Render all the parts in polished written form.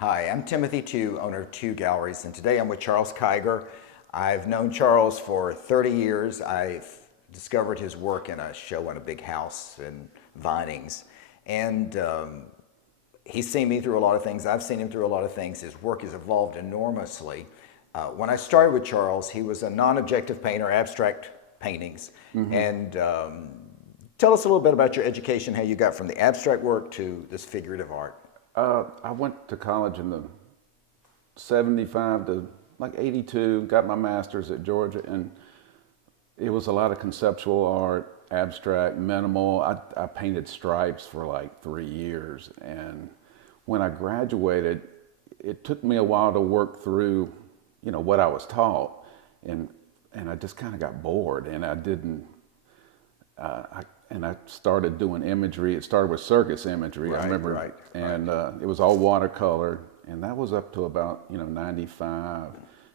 Hi, I'm Timothy Tu, owner of Tu Galleries, and today I'm with Charles Kiger. I've known Charles for 30 years. I discovered his work in a show on a big house in Vinings, and he's seen me through a lot of things. I've seen him through a lot of things. His work has evolved enormously. When I started with Charles, he was a non-objective painter, abstract paintings, and tell us a little bit about your education, how you got from the abstract work to this figurative art. I went to college in the 75 to like 82, got my master's at Georgia, and it was a lot of conceptual art, abstract, minimal. I painted stripes for like 3 years, and when I graduated, it took me a while to work through, what I was taught, and I just kind of got bored, and I didn't. I started doing imagery. It started with circus imagery. I remember, it was all watercolor, and that was up to about 95,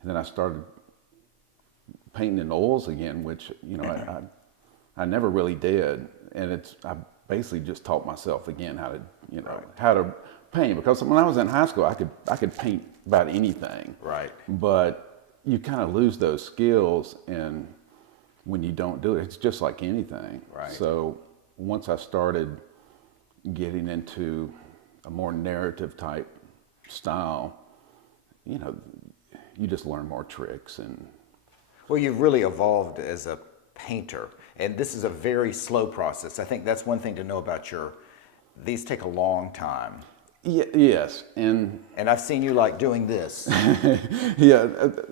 and then I started painting in oils again, which I never really did, and I basically just taught myself again how to how to paint, because when I was in high school I could paint about anything, but you kind of lose those skills, and when you don't do it, it's just like anything. So once I started getting into a more narrative type style, you just learn more tricks. And well, you've really evolved as a painter, and this is a very slow process. I think that's one thing to know about these take a long time. Yes, and I've seen you like doing this. yeah,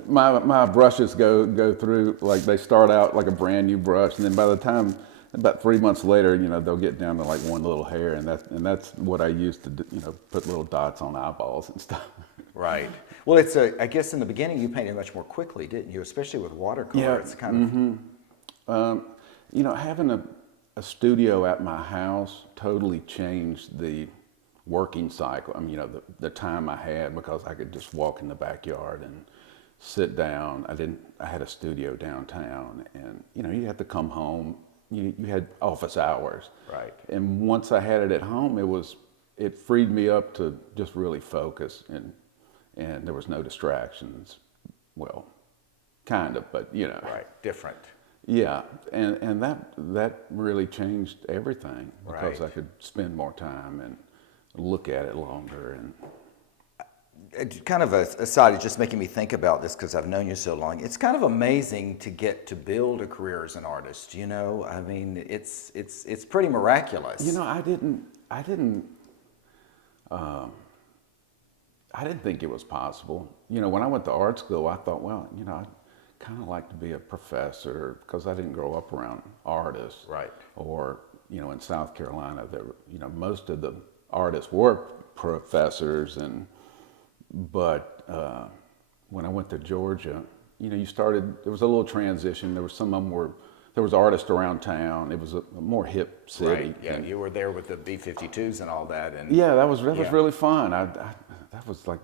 my brushes go through, like they start out like a brand new brush, and then by the time about 3 months later, they'll get down to like one little hair, and that's what I use to put little dots on eyeballs and stuff. Right. Well, I guess in the beginning you painted much more quickly, didn't you? Especially with watercolor. Yeah. It's kind of. Having a studio at my house totally changed the working cycle. I mean, the time I had, because I could just walk in the backyard and sit down. I had a studio downtown, and you had to come home. You had office hours. Right. And once I had it at home, it freed me up to just really focus, and there was no distractions. Well, kind of, but Right. Different. Yeah, and that really changed everything, because Right. I could spend more time and look at it longer. And Kind of a aside, it's just making me think about this because I've known you so long. It's kind of amazing to get to build a career as an artist. I mean, it's pretty miraculous. I didn't think it was possible. When I went to art school, I thought, well, I'd kind of like to be a professor, because I didn't grow up around artists. Right. Or, in South Carolina, most of the artists were professors, but when I went to Georgia, there was a little transition. There was artists around town. It was a more hip city. Right. Yeah, you were there with the B-52s and all that, and yeah, that was really fun. That was like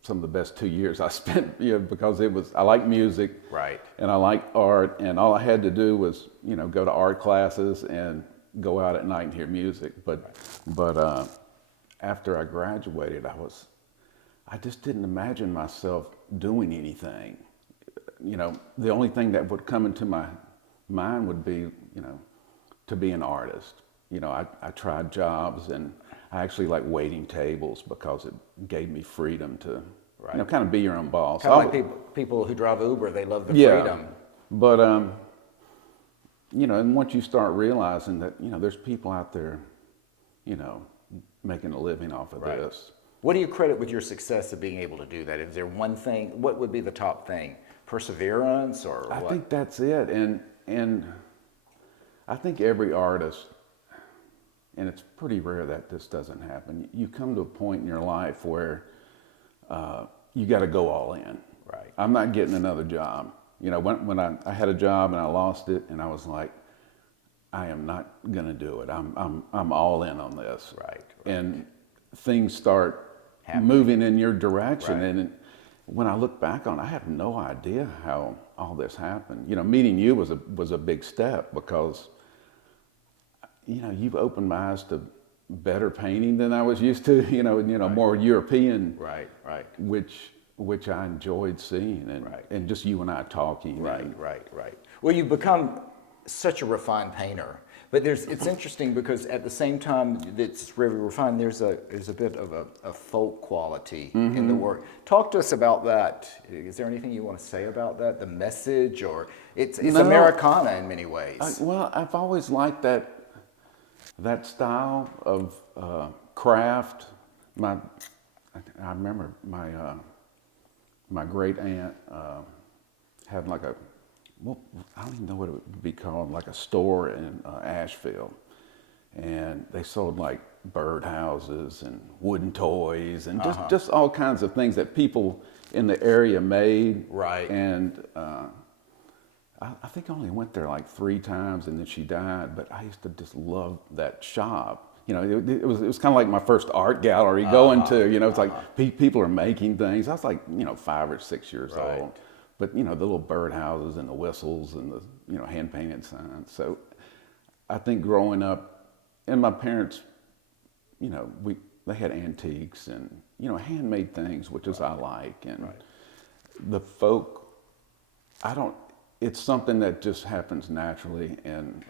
some of the best 2 years I spent, because I like music, right, and I like art, and all I had to do was, go to art classes and go out at night and hear music. But after I graduated, I just didn't imagine myself doing anything. The only thing that would come into my mind would be, to be an artist. I tried jobs, and I actually like waiting tables, because it gave me freedom to, kind of be your own boss. Kind of like people who drive Uber, they love the freedom. But and once you start realizing that, there's people out there, making a living off of this. What do you credit with your success of being able to do that? Is there one thing? What would be the top thing? Perseverance, or what? I think that's it, and I think every artist, and it's pretty rare that this doesn't happen, you come to a point in your life where you got to go all in. Right. I'm not getting another job. When I had a job and I lost it, and I was like, I am not gonna do it. I'm all in on this. Right. And things start moving in your direction, Right. and when I look back on it, I have no idea how all this happened. Meeting you was a big step, because you've opened my eyes to better painting than I was used to. More European. Right. Which I enjoyed seeing, and just you and I talking. Right. Well, you've become such a refined painter, but it's interesting because at the same time it's very refined. There's a bit of a folk quality in the work. Talk to us about that. Is there anything you want to say about that? The message, or it's No. Americana in many ways. Well, I've always liked that style of craft. I remember my great aunt had like I don't even know what it would be called, like a store in Asheville, and they sold like bird houses and wooden toys and just all kinds of things that people in the area made. Right. And I think I only went there like 3 times, and then she died. But I used to just love that shop. It was kind of like my first art gallery going to. It's like people are making things. I was like 5 or 6 years old. But the little bird houses and the whistles and the hand painted signs. So I think growing up, and my parents, they had antiques and handmade things, which is I like, and the folk. It's something that just happens naturally, and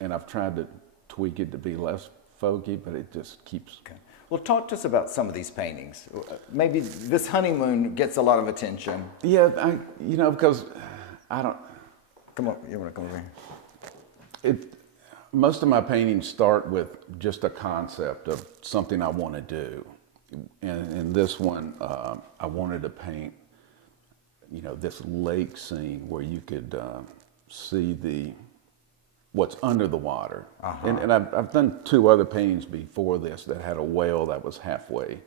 I've tried to tweak it to be less folky, but it just keeps. Okay. Well, talk to us about some of these paintings. Maybe this honeymoon gets a lot of attention. Yeah, because I don't. Come on, you want to come over here? Most of my paintings start with just a concept of something I want to do, and in this one, I wanted to paint, this lake scene where you could see what's under the water. And I've done 2 other paintings before this that had a whale that was halfway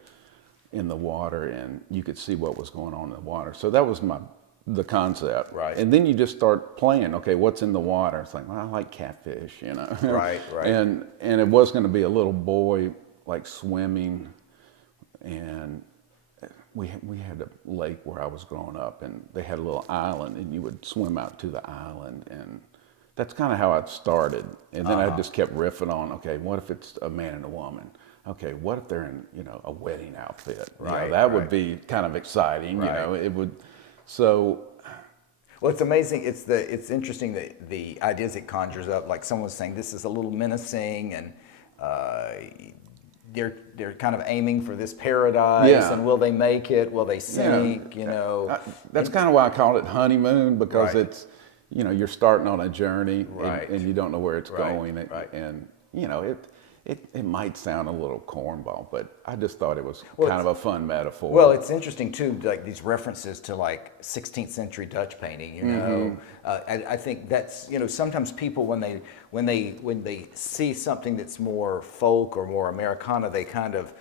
in the water, and you could see what was going on in the water. So that was the concept. Right. And then you just start playing, okay, what's in the water? It's like, well, I like catfish, Right. And it was going to be a little boy like swimming, and we had a lake where I was growing up, and they had a little island, and you would swim out to the island, and that's kind of how it started. And then I just kept riffing on, okay, what if it's a man and a woman? Okay, what if they're in, a wedding outfit? That would be kind of exciting, it would. So. Well, it's amazing. It's interesting the ideas it conjures up. Like someone was saying, this is a little menacing, and they're kind of aiming for this paradise, and will they make it? Will they sink? That's kind of why I call it honeymoon, because it's. You're starting on a journey, and you don't know where it's going, and it might sound a little cornball, but I just thought it was kind of a fun metaphor. Well, it's interesting too, like these references to like 16th century Dutch painting. I think that's sometimes people when they see something that's more folk or more Americana, they kind of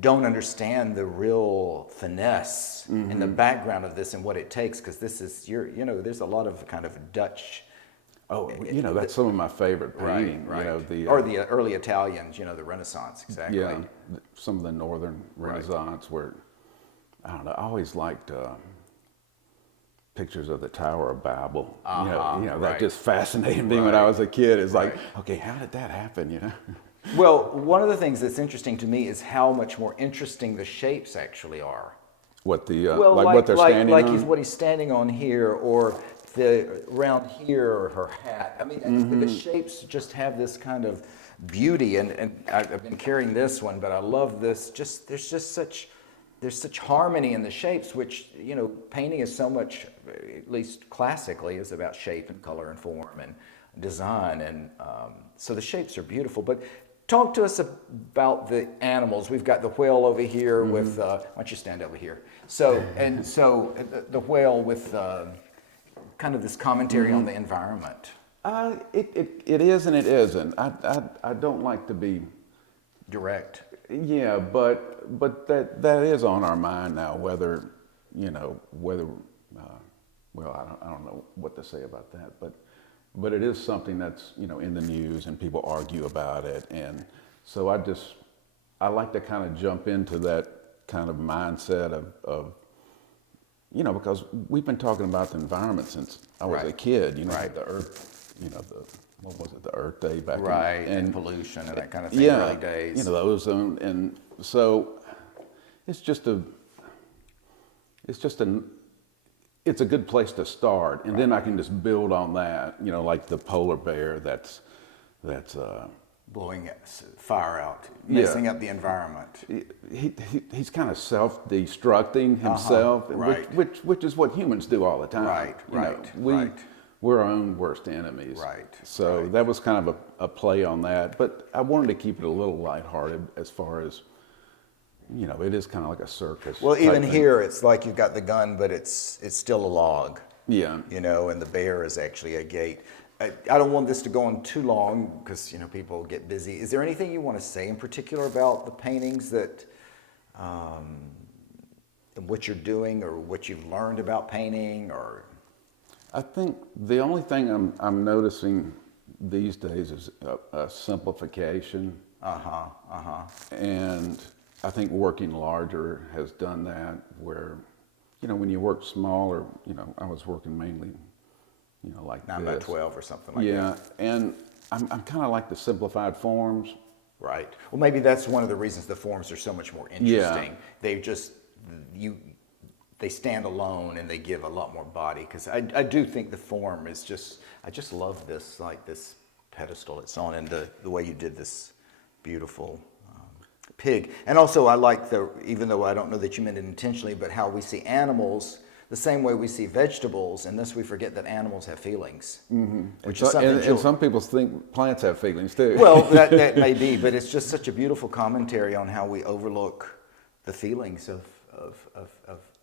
don't understand the real finesse in the background of this and what it takes, because this is there's a lot of kind of Dutch. That's some of my favorite painting. Or the early Italians, the Renaissance, exactly. Yeah, some of the Northern Renaissance where, I don't know, I always liked pictures of the Tower of Babel. That just fascinated me when I was a kid. It's like, okay, how did that happen? Well, one of the things that's interesting to me is how much more interesting the shapes actually are. What what they're standing on? What he's standing on here, or around here, or her hat. I mean, the shapes just have this kind of beauty, and I've been carrying this one, but I love this. There's such harmony in the shapes, which painting is so much, at least classically, is about shape and color and form and design, and so the shapes are beautiful. But talk to us about the animals. We've got the whale over here with. Why don't you stand over here? So the whale with kind of this commentary on the environment. It is and it isn't. I don't like to be direct. Yeah, but that is on our mind now. Whether well, I don't know what to say about that, but it is something that's in the news and people argue about it, and so I like to kind of jump into that kind of mindset of because we've been talking about the environment since I was a kid. The earth, what was it, the Earth Day back Right, in, and pollution and that kind of thing, yeah, early days. you know, the ozone, and so it's just a, it's just a, it's a good place to start, and then I can just build on that. You know, like the polar bear that's Blowing fire out, messing up the environment. he's kind of self-destructing himself, right. which is what humans do all the time. Right, You know, right. we're our own worst enemies. Right, So right. that was kind of a play on that, but I wanted to keep it a little lighthearted as far as, you know, it is kind of like a circus. Well, type even thing. here, it's like you've got the gun, but it's still a log. Yeah. You know, and the bear is actually a gate. I don't want this to go on too long because, you know, people get busy. Is there anything you want to say in particular about the paintings that, what you're doing or what you've learned about painting or? I think the only thing I'm noticing these days is a simplification. And I think working larger has done that where, you know, when you work smaller, you know, I was working mainly, you know, like 9 by this. 12 or something like that. Yeah, and I'm kind of like the simplified forms. Right. Well, maybe that's one of the reasons the forms are so much more interesting. They just, they stand alone and they give a lot more body. Because I do think the form is just, I just love this, like this pedestal it's on and the way you did this beautiful pig. And also I like even though I don't know that you meant it intentionally, but how we see animals the same way we see vegetables, and thus we forget that animals have feelings, which is something. And some people think plants have feelings too. Well, that may be, but it's just such a beautiful commentary on how we overlook the feelings of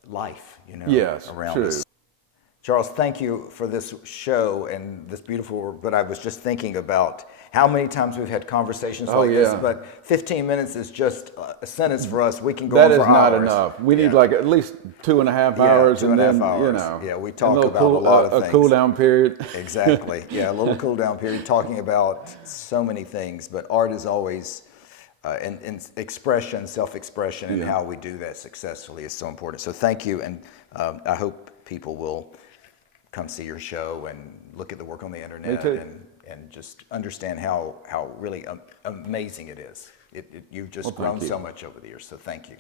life, you know, Yes, around true. us. Charles, thank you for this show and this beautiful work, but I was just thinking about how many times we've had conversations like this, but 15 minutes is just a sentence for us. We can go on for hours. That is not enough. We need like at least 2.5 hours, two and a half hours. You know, Yeah, we talk about a lot of things. A cool down period. Exactly. Yeah, a little cool down period, talking about so many things. But art is always, and expression, self-expression, and how we do that successfully is so important. So thank you, and I hope people will come see your show and look at the work on the internet and just understand how really amazing it is. You've just grown so much over the years. So thank you.